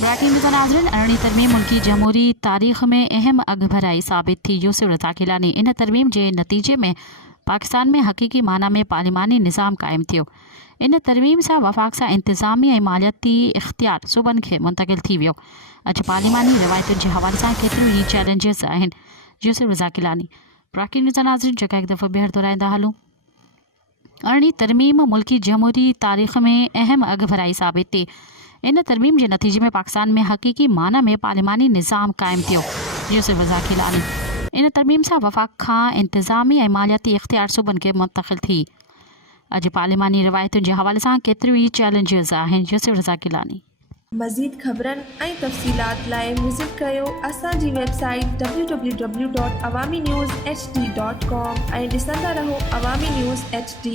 Breaking news नाज़रीन, अरणी तरमीम मुल्की जमहूरी तारीख़ में अहम अगभराई साबित थी। यूसुफ रज़ा गिलानी इन तरमीम के नतीजे में पाकिस्तान में हकीकी माना में पार्लिमानी निज़ाम कायम थियो। इन तरमीम से वफ़ाक़ से इंतज़ामी ऐं मालियाती इख्तियार सूबनि खे मुंतक़िल थी वियो। अॼु पार्लिमानी रिवायतुनि के हवाले से केतिरियूं ई चैलेंजिस आहिनि। यूसुफ रज़ा गिलानी। ब्रेकिंग न्यूज़ नाज़रीन, जेका हिकु दफ़ो ॿीहर दोहराईंदा हलूं। अरणी तरमीम मुल्की जमहूरी तारीख़ में अहम अगभराई साबित थी। इन तरमीम के नतीजे में पाकिस्तान में हकीकी माना में पार्लिमानी निज़ाम कायम थियो। यूसुफ रज़ा गिलानी इन तरमीम से वफ़ाक़ खां इंतज़ामी ऐं मालियाती इख्तियार सूबनि खे मुंतक़िल थी। अॼु पार्लिमानी रिवायतुनि के हवाले से केतिरियूं ई चैलेंजिस आहिनि। यूसुफ रज़ा गिलानी। मज़ीद ख़बरनि ऐं तफ़सीलात लाइ विज़िट कयो असांजी वेबसाइट www.awamiNewsHD.com ऐं ॾिसंदा रहो अवामी न्यूज़ HD।